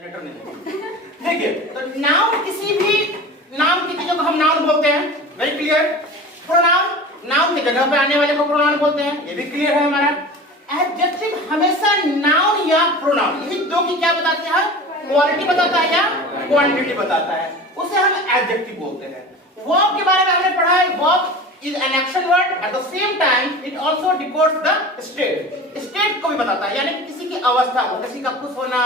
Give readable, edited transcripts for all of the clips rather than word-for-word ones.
Generator नहीं। देखिए तो नाउन किसी भी नाम की चीजों को हम नाउन बोलते हैं, वेरी क्लियर। प्रोनाउन नाउन की जगह पे आने वाले को प्रोनाउन बोलते हैं, ये भी क्लियर है हमारा। एडजेक्टिव हमेशा नाउन या प्रोनाउन यही दो की क्या बताते हैं, क्वालिटी बताता है या क्वांटिटी बताता है, उसे हम एडजेक्टिव बोलते हैं। वर्ब के बारे में हमने पढ़ा है, verb is an action word, at the same time it also decodes the state. State को भी बताता है, यानी किसी की अवस्था को, किसी का खुश होना,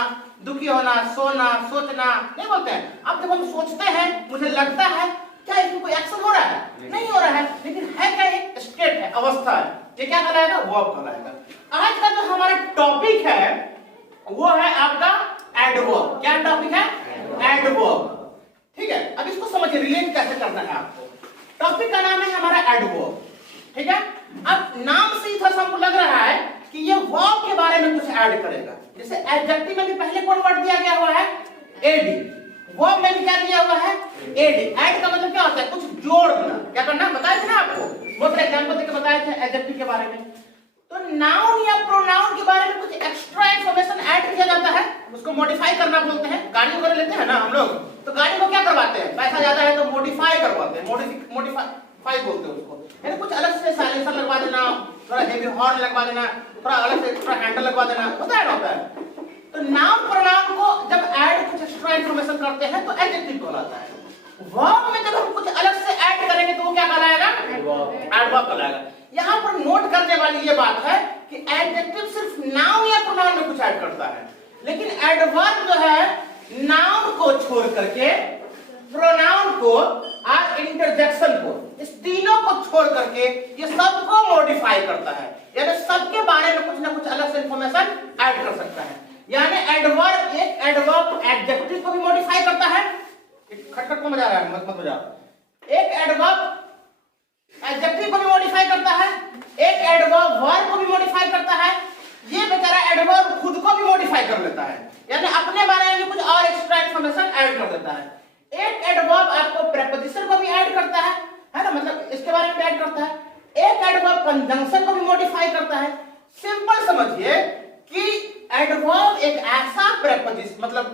दुखी होना, सोना, सोचना नहीं बोलते हैं। अब जब हम सोचते हैं, मुझे लगता है क्या इसमें कोई एक्शन हो रहा है, नहीं हो रहा है, लेकिन है क्या, एक स्टेट है, अवस्था है, ये क्या कहलाएगा, वर्ब कहलाएगा। आज का जो हमारा टॉपिक है वो है आपका एडवर्ब। क्या टॉपिक है, एडवर्ब। ठीक है, अब इसको समझिए रिलेट कैसे करना है आपको। टॉपिक का नाम है हमारा एडवर्ब, ठीक है। अब नाम से ही थोड़ा हमको लग रहा है कि ये वर्ब के बारे में कुछ ऐड करेगा। जैसे एडजेक्टिव में भी पहले कौन वर्ड दिया गया हुआ है, एडी। वर्ब में भी क्या दिया हुआ है, एडी। ऐड का मतलब क्या होता है, कुछ जोड़ना, क्या करना, बताया था ना आपको, बहुत सारे एग्जांपल देके बताए थे एडजेक्टिव के बारे में। तो नाउन या प्रोनाउन के बारे में कुछ एक्स्ट्रा इंफॉर्मेशन ऐड किया जाता है, उसको मॉडिफाई करना बोलते हैं। गाड़ी वगैरह लेते हैं ना हम लोग, तो गाड़ी को क्या करवाते हैं, पैसा ज्यादा है तो मॉडिफाई करवाते हैं, मॉडिफाई बोलते हैं उसको, यानी कुछ अलग से साइलेंसर लगवा देना, थोड़ा हेवी हॉर्न लगवा देना, थोड़ा अलग से थोड़ा हैंडल लगवा देना, होता है। तो नाउन प्रोनाउन को जब ऐड कुछ एक्स्ट्रा इंफॉर्मेशन करते हैं तो एडजेक्टिव कहलाता है। वर्ब में जब हम कुछ अलग से ऐड करेंगे तो वो क्या कहलाएगा, एडवर्ब कहलाएगा। यहाँ पर नोट करने वाली ये बात है कि एडजेक्टिव सिर्फ नाउन या प्रोनाउन में कुछ ऐड करता है, लेकिन एडवर्ब जो है नाउन को छोड़ करके, प्रोनाउन को और इंटरजेक्शन को, इस तीनों को छोड़ करके ये सबको मॉडिफाई करता है, यानी सबके बारे में कुछ ना कुछ अलग से इंफॉर्मेशन ऐड कर सकता है। यानी एडवर्ब, एक एडवर्ब एडजेक्टिव को भी मॉडिफाई करता है, खटखट को मजा आ रहा है, मत बजाओ। एक एडवर्ब एडजेक्टिव को भी मॉडिफाई करता है, एक एडवर्ब वर्ब को भी मॉडिफाई करता है, ये बेचारा एडवर्ब खुद को भी मॉडिफाई कर लेता है, यानी अपने बारे में कुछ और एक्स्ट्रा इंफॉर्मेशन ऐड कर देता है। एक एडवर्ब आपको प्रीपोजिशन को भी ऐड करता है ना, मतलब इसके बारे में ऐड करता है। एक एडवर्ब कंजंक्शन को भी मॉडिफाई करता है। सिंपल समझिए कि एडवर्ब एक ऐसा प्रीपोजिशन, मतलब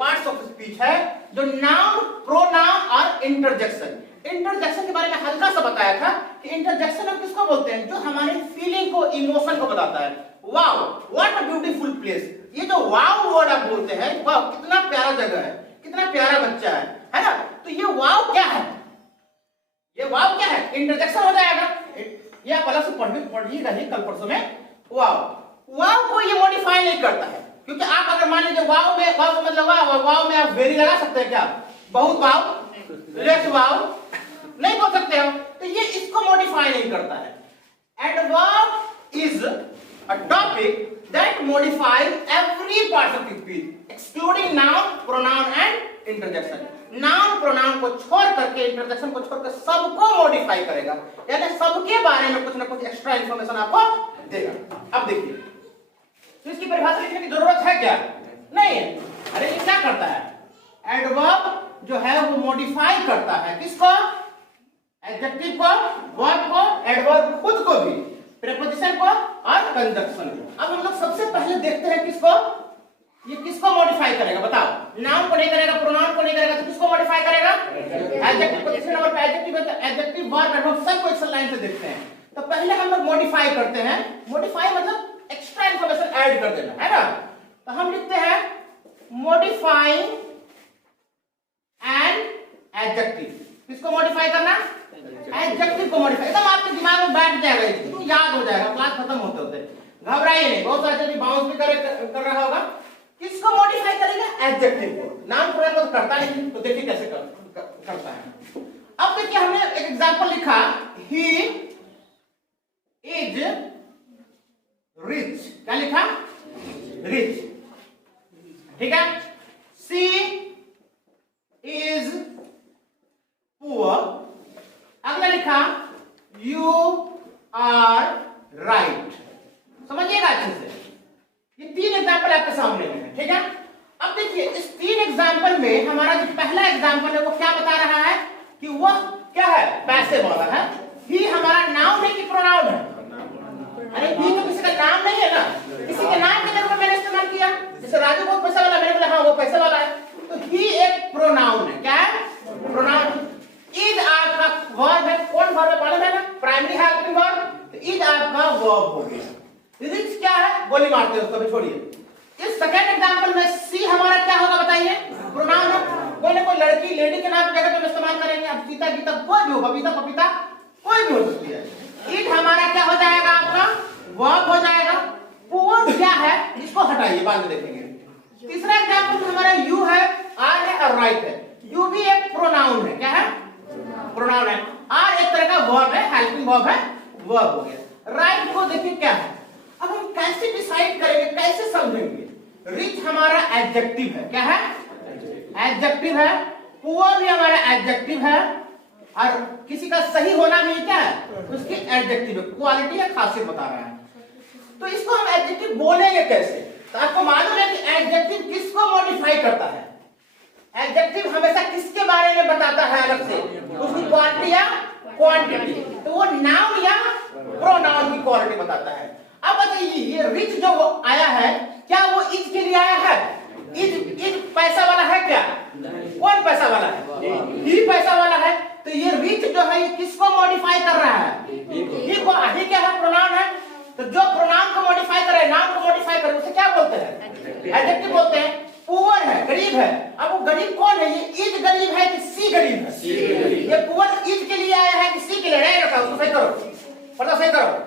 पार्ट्स ऑफ स्पीच है जो नाउन, प्रोनाउन और इंटरजेक्शन। इंटरजेक्शन के बारे में हल्का सा बताया था कि इंटरजेक्शन हम किसको बोलते हैं, जो हमारे फीलिंग को, इमोशन को बताता है। Wow, what a beautiful place, ये जो वाओ वर्ड आप बोलते हैं, वाओ कितना प्यारा जगह है, कितना प्यारा बच्चा है ना, तो ये वाओ क्या है, ये वाओ क्या है, इंटरजेक्शन हो जाएगा। ये आप अलग से पढ़िएगा ही कल परसों में। वाओ को ये मॉडिफाई नहीं करता है, क्योंकि आप अगर मान लीजिए वाओ में, वाओ का मतलब वाओ में आप वेरी लगा सकते हैं क्या, बहुत वाओ, लेस वाओ नहीं बोल सकते हो, तो ये इसको मॉडिफाई नहीं करता है। Adverb is a topic that modifies every part of speech excluding noun, pronoun and interjection. Noun pronoun को छोड़ करके, इंटरजेक्शन को छोड़कर सबको मॉडिफाई करेगा, यानी सबके बारे में कुछ ना कुछ एक्स्ट्रा इंफॉर्मेशन आपको देगा। अब देखिए, तो इसकी परिभाषा लिखने की जरूरत है क्या, नहीं है। अरे ये क्या करता है, एडवर्ब जो है वो मॉडिफाई करता है, किसको, एडजेक्टिव को, वर्ब को, एडवर्ब खुद को भी, प्रीपोजिशन को और कंजंक्शन को। अब हम लोग सबसे पहले देखते हैं किसको, ये किसको मॉडिफाई करेगा, बताओ। नाउन को नहीं करेगा, प्रोनाउन को नहीं करेगा, तो किसको मॉडिफाई करेगा, एडजेक्टिव को। तीसरे नंबर पे एडजेक्टिव, वर्ब, एडवर्ब सबको एक लाइन से देखते हैं। तो पहले हम लोग मॉडिफाई करते हैं। मॉडिफाई मतलब एक्स्ट्रा इंफॉर्मेशन ऐड कर देना, है ना। तो हम लिखते हैं मॉडिफाइंग एन एडजेक्टिव। किसको मॉडिफाई करना, एडजेक्टिव को मॉडिफाई। एकदम आपके दिमाग में बैठ जाएगा, इसको याद हो जाएगा, क्लास खत्म होते होते। घबराइए नहीं, बहुत सारे बाउंस भी कर रहा होगा। किसको मॉडिफाई करेगा, एडजेक्टिव को। नाउन प्रोनाउन को करता नहीं, तो देखिए कैसे करता है। अब देखिए हमने एक एग्जांपल लिखा, ही इज रिच। क्या लिखा, रिच, ठीक है। सी इज पुअर। अगला लिखा, यू आर राइट। समझिएगा अच्छे से, ये तीन एग्जाम्पल आपके सामने में है, ठीक है। अब देखिए इस तीन एग्जाम्पल में हमारा जो पहला एग्जाम्पल है वो क्या बता रहा है कि वह क्या है, पैसे वाला है। ही हमारा नाउन है कि प्रोनाउन है, अरे ही तो किसी का नाम नहीं है ना, किसी के नाम के जगह मैंने इस्तेमाल किया। जैसे राजू बहुत पैसा वाला, मैंने बोला हाँ वो पैसे वाला दे उसको भी छोड़िए। इस सेकंड एग्जांपल में सी हमारा क्या होगा बताइए? प्रोनाउन है। कोई ना कोई लड़की लेडी के नाम की जगह पे इस्तेमाल करेंगे। अब सीता गीता कोई भी हो, बबीता पपीता कोई भी हो सकती है। इट हमारा क्या हो जाएगा? आपका वर्ब हो जाएगा। पुअर क्या है इसको हटाइए, बाद में देखेंगे। तीसरा एग्जांपल हमारा यू है, आर है और राइट है। यू भी एक प्रोनाउन है। क्या है? प्रोनाउन है। आर एक तरह का वर्ब है, हेल्पिंग वर्ब है, वर्ब हो गया। राइट को देखिए क्या है। अब हम कैसे डिसाइड करेंगे, कैसे समझेंगे? रिच हमारा एडजेक्टिव है। क्या है? एडजेक्टिव है। पुअर भी हमारा एडजेक्टिव है और किसी का सही होना भी क्या है? उसकी एडजेक्टिव है, क्वालिटी या खासियत बता रहा है। तो इसको हम एडजेक्टिव बोलेंगे कैसे? तो आपको मालूम है कि एडजेक्टिव किसको मॉडिफाई करता है? एडजेक्टिव हमेशा किसके बारे में बताता है अलग से? उसकी क्वालिटी या क्वांटिटी। तो वो नाउन या प्रोनाउन की क्वालिटी बताता है। अब बताइए ये रिच जो आया है, क्या वो इज के लिए आया है? इज पैसा वाला है क्या? कौन पैसा वाला है? ही पैसा वाला है। तो ये रिच जो है ये किसको मॉडिफाई कर रहा है? ही को। ही क्या है? प्रोनाउन है। तो जो प्रोनाउन को मॉडिफाई करे, नाउन को मॉडिफाई करे, उसे क्या बोलते हैं? एडजेक्टिव बोलते हैं। पुअर है, गरीब है। अब वो गरीब कौन है? ये इज गरीब है कि सी गरीब है? ये पुअर इज के लिए आया है कि सी के लिए? नहीं रखा उसको सही करो, पता सही करो।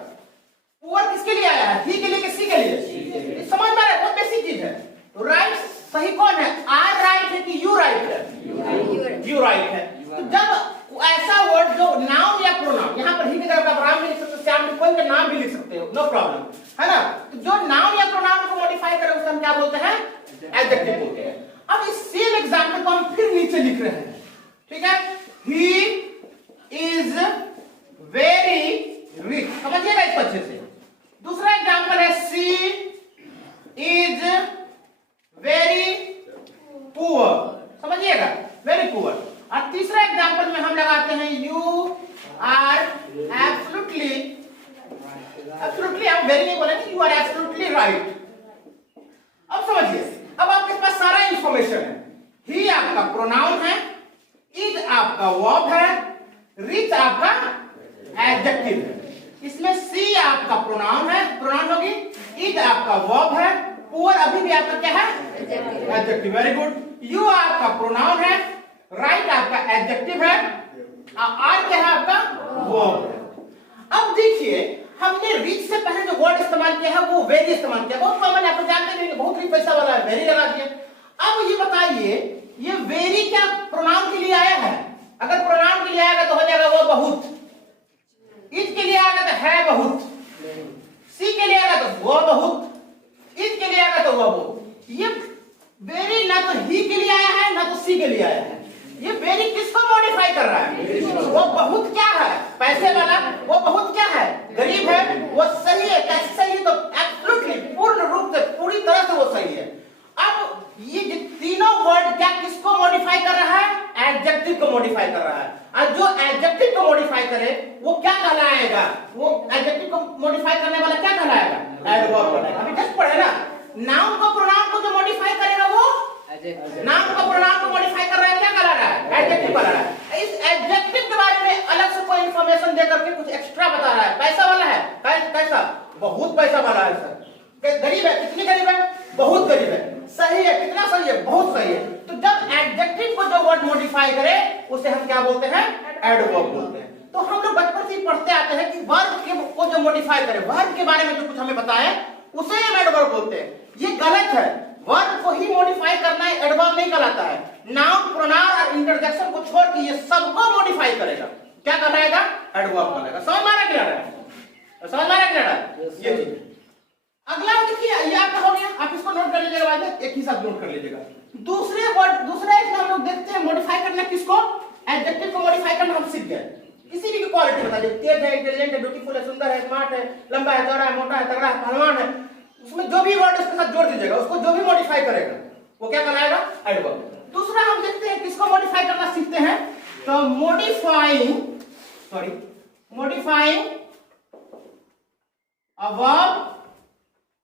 पुअर किसके लिए आया है? ही के लिए कि सी के लिए? समझ में आ रहा है? बहुत बेसिक चीज है। तो राइट सही कौन है? आर राइट है कि यू राइट है? यू राइट है। तो जब ऐसा वर्ड जो नाउन या प्रोनाउन, यहाँ पर ही की जगह आप राम भी लिख सकते हो, श्याम भी, कोई का नाम भी लिख सकते हो, नो प्रॉब्लम, है ना? तो जो नाउन या प्रोनाउन को मॉडिफाई करे उसे हम क्या बोलते हैं? एडजेक्टिव बोलते हैं। अब इस सेम एग्जांपल को हम फिर नीचे लिख रहे हैं। ठीक है? ही इज वेरी रिच, समझिएगा इसको अच्छे से। दूसरा एग्जांपल है सी इज वेरी पुअर, समझिएगा, वेरी पुअर। और तीसरा एग्जांपल में हम लगाते हैं यू आर एब्सोल्युटली, एब्सोल्युटली हम वेरी नहीं बोलेंगे, यू आर एब्सोल्युटली राइट। अब समझिए, अब आपके पास सारा इंफॉर्मेशन है। ही आपका प्रोनाउन है, इज आपका वर्ब है, रिच आपका एडजेक्टिव है। इसमें सी आपका प्रोनाउन है, प्रोनाउन होगी, इज आपका वर्ब है, पुअर अभी भी आपका क्या है? एडजेक्टिव। Very good. यू आपका प्रोनाउन है, राइट आपका एडजेक्टिव है, आर क्या है आपका? वर्ब है। अब देखिए हमने रिच से पहले जो वर्ड इस्तेमाल किया है वो वेरी इस्तेमाल किया, बहुत कॉमन है, आप जानते हैं, बहुत ही पैसा वाला है, वेरी लगा दिया। अब ये बताइए ये वेरी क्या प्रोनाउन के लिए आया है? अगर प्रोनाउन के लिए आएगा तो हो जाएगा वो बहुत, इज के लिए आएगा तो है बहुत, सी के लिए आएगा तो वो बहुत, इज के लिए आएगा तो वो बहुत। ये वेरी ना तो ही के लिए आया है ना तो सी के लिए आया है। ये वेरी किसको मॉडिफाई कर रहा है? वो बहुत क्या है? पैसे वाला। वो बहुत क्या है? गरीब है। वो सही है, कैसे सही है? तो एब्सोल्युटली, पूर्ण रूप से, पूरी तरह से वो सही है। अब ये तीनों वर्ड क्या किसको मॉडिफाई कर रहा है? एडजेक्टिव को मॉडिफाई कर रहा है। और जो एडजेक्टिव को मॉडिफाई करे वो क्या कहलाएगा? वो एडजेक्टिव को मॉडिफाई करने वाला क्या कहलाएगा? एडवर्ब कहलाएगा। अभी जस्ट पढ़े ना, नाउन को प्रोनाउन को जो मॉडिफाई करेगा वो नाउन को प्रोनाउन को मॉडिफाई कर रहा है, क्या करा रहा है? एडजेक्टिव करा रहा है। इस एडजेक्टिव के बारे में अलग से कोई इंफॉर्मेशन दे करके कुछ एक्स्ट्रा बता रहा है। पैसा वाला है, पैसा, बहुत पैसा वाला है सर। गरीब है, कितनी गरीब है? बहुत गरीब है। सही है, कितना सही है? बहुत सही है। तो जब एडजेक्टिव को जो वर्ड मॉडिफाई करे उसे हम क्या बोलते हैं? एडवर्ब बोलते हैं। तो हम लोग बचपन से पढ़ते आते हैं कि वर्ब को जो मॉडिफाई करे, वर्ब के बारे में जो कुछ हमें बताया उसे हम एडवर्ब बोलते हैं। ये गलत है। वर्ब को ही मॉडिफाई करना है, एडवर्ब नहीं कहलाता है। नाउन, प्रोनाउन और इंटरजेक्शन को छोड़ के ये सबको मॉडिफाई करेगा, क्या कहलाएगा? एडवर्ब कहलाएगा। समझ में आ रहा है? क्या है? समझ में आ रहा है? क्या है ये चीज? अगला देखिए, ये आपका हो गया, आप इसको नोट कर लीजिएगा, बाद में एक ही साथ नोट कर लीजिएगा। दूसरे वर्ड, दूसरा इसमें हम लोग देखते हैं मॉडिफाई करना किसको? एडजेक्टिव को मॉडिफाई करना हम सीख गए। किसी भी क्वालिटी बता दीजिए, तेज है, इंटेलिजेंट है, ब्यूटीफुल है, सुंदर है, स्मार्ट है, लंबा है, चौड़ा है, मोटा है, तगड़ा है, पहलवान है, उसमें जो भी वर्ड उसके साथ जोड़ दीजिएगा, उसको जो भी मॉडिफाई करेगा वो क्या कहलाएगा? एडवर्ब। दूसरा हम देखते हैं किसको मॉडिफाई करना सीखते हैं, तो मॉडिफाइंग अ वर्ब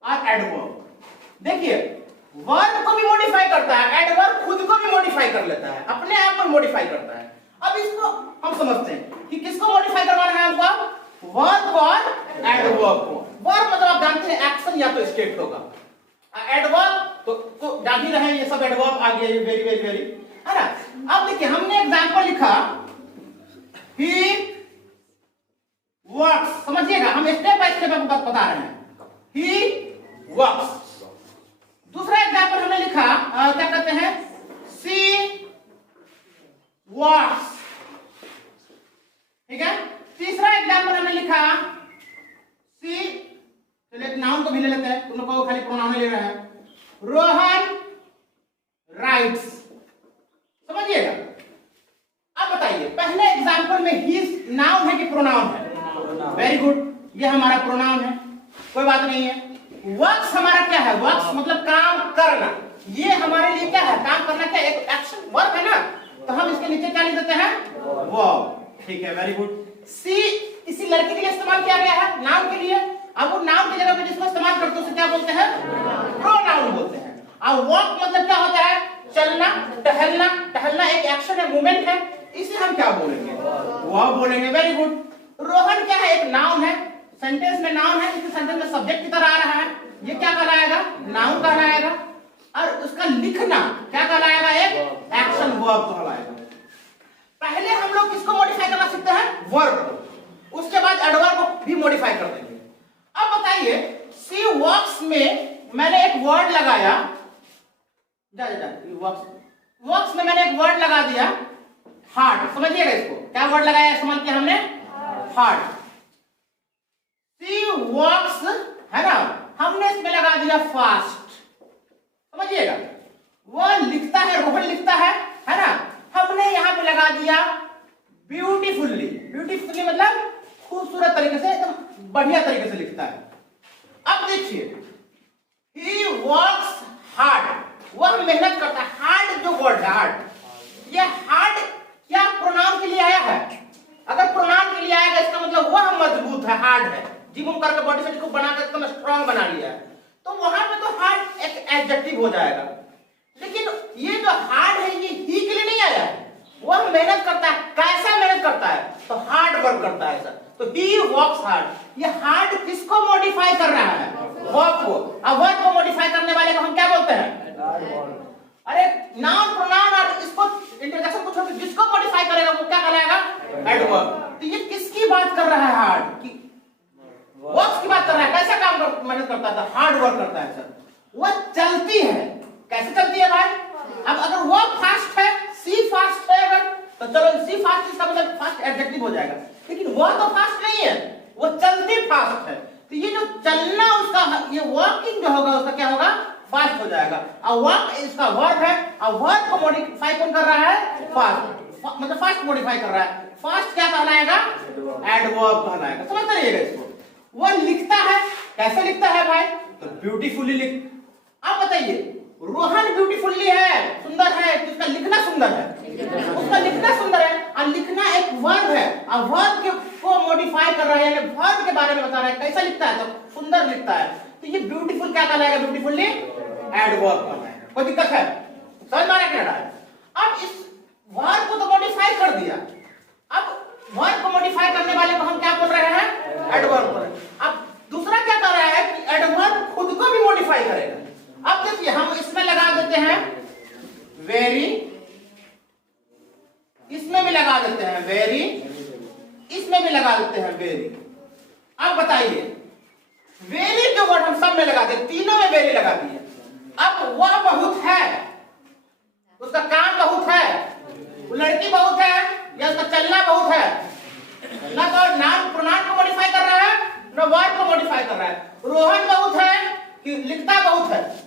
और एडवर्ब। देखिए वर्ब को भी मॉडिफाई करता है, एडवर्ब खुद को भी मॉडिफाई कर लेता है, अपने आप को मॉडिफाई करता है। अब इसको हम समझते हैं कि किसको मॉडिफाई करवाना है हमको? वर्ब और एडवर्ब को। वर्ब मतलब आप जानते हैं एक्शन या तो स्टेट होगा, ही रहे, ये सब एडवर्ब आ गया, ये वेरी वेरी वेरी, है ना। अब देखिए हमने एग्जांपल लिखा ही वर्क्स, समझिएगा हम स्टेप बाय स्टेप आपको बता रहे हैं, ही वर्क्स। दूसरा एग्जांपल हमने लिखा क्या कहते हैं, सी वर्क्स, ठीक है। तीसरा एग्जांपल हमने लिखा सी, चलिए एक नाउन को भी ले लेते हैं, तुम लोग को खाली प्रोनाउन ले रहे हैं, रोहन राइट्स, समझिएगा। अब बताइए पहले एग्जांपल में ही नाउन है कि प्रोनाउन है? वेरी गुड, ये हमारा प्रोनाउन है, कोई बात नहीं है। वर्क्स हमारा क्या है? वर्क्स मतलब काम करना, ये हमारे लिए क्या है? काम करना, क्या एक एक्शन वर्ब है ना, तो हम इसके नीचे क्या लिख देते हैं? वर्ब, ठीक है, वेरी गुड। सी किसी लड़के के लिए इस्तेमाल किया गया है, नाउन के लिए। अब वो नाउन की जगह पे जिसको इस्तेमाल करते हैं उसे क्या बोलते हैं? प्रोनाउन बोलते हैं। अब वॉक मतलब क्या होता है? चलना, टहलना, टहलना एक एक्शन है, मूवमेंट है, इसे हम क्या बोलेंगे? वह बोलेंगे, वेरी गुड। रोहन क्या है? एक नाउन है, सेंटेंस में नाउन है, इसके सेंटेंस में सब्जेक्ट की तरह आ रहा है, ये क्या कहलाएगा? नाउन कहलाएगा। और उसका लिखना क्या कहलाएगा? एक एक्शन वर्ब कहलाएगा। पहले हम लोग किसको मॉडिफाई करना सीखते हैं? वर्ब को, उसके बाद एडवर्ब को भी मॉडिफाई कर देंगे। अब बताइए सी वर्क्स में मैंने एक वर्ड लगाया, वर्क्स में मैंने एक वर्ड लगा दिया हार्ड, समझिएगा इसको, क्या वर्ड लगाया, इस्तेमाल किया हमने? हार्ड। सी वर्क्स है ना, हमने इसमें लगा दिया फास्ट, समझिएगा। वह लिखता है, रोहन लिखता है ना, हमने यहां पे लगा दिया ब्यूटीफुल्ली। ब्यूटीफुल्ली मतलब खूबसूरत तरीके से, एकदम बढ़िया तरीके से लिखता है। अब देखिए ही वर्क्स हार्ड, वह मेहनत करता है। हार्ड जो वर्ड है, हार्ड, ये हार्ड क्या प्रोनाउन के लिए आया है? अगर प्रोनाउन के लिए आएगा इसका मतलब वह मजबूत है, हार्ड है, जिम करके बॉडी से को बनाकर एकदम स्ट्रांग बना लिया है, तो वहां पे तो हार्ड एक एडजेक्टिव हो जाएगा। लेकिन ये जो हार्ड है ये ही के लिए नहीं आया है, वह मेहनत करता है। कैसा मेहनत करता है? तो हार्ड वर्क करता है सर, तो ही वर्क्स हार्ड। ये हार्ड किसको मॉडिफाई कर रहा है? वर्ब को। अब वर्ब को मॉडिफाई करने वाले को हम क्या बोलते हैं? अरे नाउन, प्रोनाउन और इसको इंटरजेक्शन को छोड़ के जिसको मॉडिफाई करेगा वो क्या कहलाएगा? एडवर्ब। तो ये किसकी बात कर रहा है? हार्ड की, वर्क्स की बात कर रहा है। कैसा काम मेहनत करता है? हार्ड वर्क करता है सर। वह चलती है, कैसे चलती है भाई? अब अगर वो फास्ट है, सी फास्ट है अगर, तो चलो सी फास्ट इसका मतलब फास्ट एडजेक्टिव हो जाएगा, लेकिन वह तो फास्ट नहीं है, वो चलती फास्ट है। तो ये जो चलना उसका, ये वॉकिंग जो होगा उसका क्या होगा? फास्ट हो जाएगा। अब वॉक इसका वर्ब है, अब वर्ब को मॉडिफाई कौन कर रहा है? फास्ट, मतलब फास्ट मॉडिफाई कर रहा है। फास्ट क्या कहलाएगा? एडवर्ब कहलाएगा, समझ रहिएगा इसको। वह लिखता है, कैसे लिखता है भाई? तो ब्यूटीफुल्ली लिख। अब बताइए रोहन ब्यूटीफुल्ली है, सुंदर है, तो उसका लिखना सुंदर है, उसका लिखना सुंदर है। और लिखना एक वर्ब है, और वर्ब को मॉडिफाई कर रहा है, यानी वर्ब के बारे में बता रहा है कैसा लिखता है, तो सुंदर लिखता है। तो ये ब्यूटीफुल क्या कहलाएगा? ब्यूटीफुल्ली एडवर्ब कहलाएगा। कोई दिक्कत है? समझ में आ रहा है? अब इस वर्ब को तो मॉडिफाई कर दिया, अब वर्ब को मॉडिफाई करने वाले को हम क्या बोल रहे हैं? एडवर्ब बोल रहे हैं। अब दूसरा क्या कर रहा है कि एडवर्ब खुद को भी मॉडिफाई करेगा। अब देखिए हम इसमें लगा देते हैं वेरी, इसमें भी लगा देते हैं वेरी, इसमें भी लगा देते हैं वेरी। अब बताइए वेरी जो वर्ड हम सब में लगा देते, तीनों में वेरी लगा दिए। अब वह बहुत है, उसका काम बहुत है, वो लड़की बहुत है, या उसका चलना बहुत है, ना तो नाम प्रोनाउन को मॉडिफाई कर रहा है, ना वर्ब को मॉडिफाई कर रहा है। रोहन बहुत है कि लिखता बहुत है?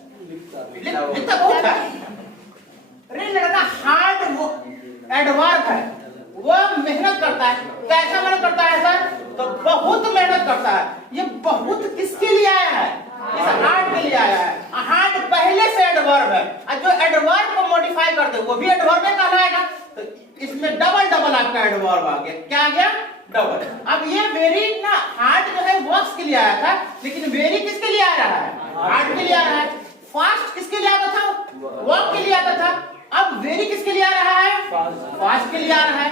लिखता बहुत है। अरे लड़का हार्ड एडवर्ब है, वो मेहनत करता है। कैसा मेहनत करता है सर? तो बहुत मेहनत करता है। ये बहुत किसके लिए आया है? इस हार्ड के लिए आया है। हार्ड पहले से एडवर्ब है, और जो एडवर्ब को मॉडिफाई कर दे वो भी एडवर्ब में कहलाएगा। तो इसमें डबल डबल आपका एडवर्ब आ गया। क्या आ गया? डबल। अब ये वेरी ना, हार्ड जो है वर्क्स के लिए आया था, लेकिन वेरी किसके लिए आ रहा है? हार्ड के लिए आ रहा है। फास्ट किसके लिए आता था? वर्क के लिए आता था। अब वेरी किसके लिए आ रहा है? फास्ट के लिए आ रहा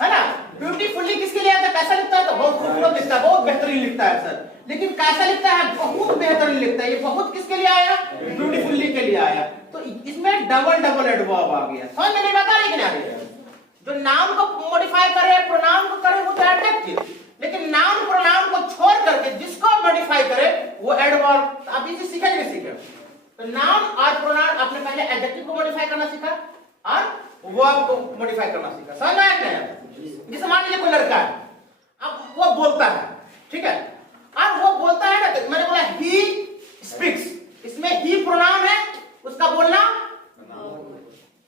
है ना। ब्यूटीफुल्ली किसके लिए आता है? कैसा लिखता है? तो बहुत खूबसूरत लिखता है, बहुत बेहतरीन लिखता है सर। लेकिन कैसा लिखता है? बहुत बेहतरीन लिखता है। ये बहुत किसके लिए आया? ब्यूटीफुल्ली के लिए आया। तो इसमें डबल डबल एडवर्ब आ गया। समझ में नहीं बता रही कि नहीं आ रही है? जो नाउन को मॉडिफाई करे, प्रोनाउन को करे, वो तो एडजेक्टिव, लेकिन नाउन प्रोनाउन को छोड़ करके जिसको मॉडिफाई करे वो एडवर्ब। आप इसे सीखे नहीं सीखे? तो नाउन और प्रोनाउन आपने पहले एडजेक्टिव को मॉडिफाई करना सीखा और वर्ब को मॉडिफाई करना सीखा। समझ में आया क्या? जैसे मान लीजिए कोई लड़का है, अब वो बोलता है, ठीक है, अब वो बोलता है ना, तो मैंने बोला ही स्पीक्स, इसमें ही प्रोनाउन है, उसका बोलना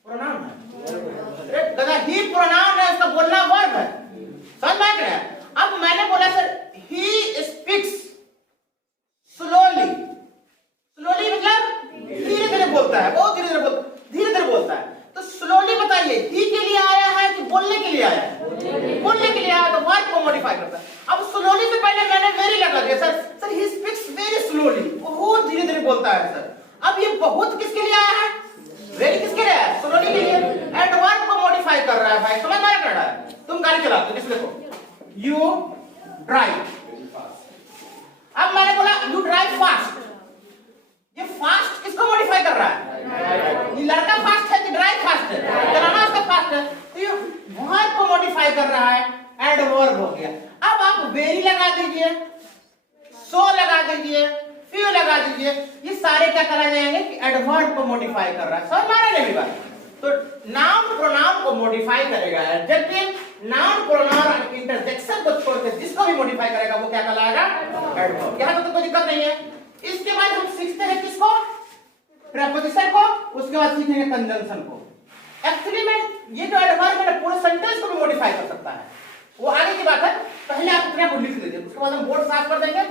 प्रोनाउन है। गधा ही प्रोनाउन है, उसका बोलना वर्ब है। समझ में आया? अब मैंने बोला sir he speaks slowly, slowly मतलब धीरे धीरे बोलता है, बहुत धीरे धीरे बोलता है। तो स्लोली बताइए ही के लिए आया है कि बोलने के लिए आया है? बोलने के लिए आया, तो वर्ब को मॉडिफाई करता है। अब स्लोली से पहले मैंने वेरी लगा दिया, sir he speaks very slowly, बहुत धीरे धीरे बोलता है सर। अब ये बहुत किसके लिए आया है? वेरी किसके लिए आया? स्लोली के लिए। एडवर्ब को मॉडिफाई कर रहा है भाई, समझ में आ रहा है? तुम गाड़ी चलाते हो, देखो यू ड्राइव, अब मैंने बोला यू ड्राइव फास्ट, ये फास्ट किसको मॉडिफाई कर रहा है? ये लड़का फास्ट है कि ड्राइव फास्ट है? चलाना उसका फास्ट है, तो ये वर्ब को मॉडिफाई कर रहा है, एडवर्ब हो गया। अब आप वेरी लगा दीजिए, सो लगा दीजिए, फ्यू लगा दीजिए, ये सारे क्या करा जाएंगे कि एडवर्ब को मॉडिफाई कर रहा है। समझ में आ रहा है बात? तो नाउन प्रोनाउन को मॉडिफाई करेगा एडजेक्टिव, नाउन प्रोनाउन और इंटरजेक्शन को छोड़कर जिसको भी मॉडिफाई करेगा वो क्या कहलाएगा? एडवर्ब। यहां तक तो कोई दिक्कत नहीं है। इसके बाद हम सीखते हैं किसको? प्रीपोजिशन को, उसके बाद सीखेंगे कंजंक्शन को। एक्चुअली में ये जो एडवर्ब है पूरे सेंटेंस को भी मॉडिफाई कर सकता है, वो आगे की बात है। पहले आप अपने आप लिख लीजिए, उसके बाद हम बोर्ड साफ कर देंगे।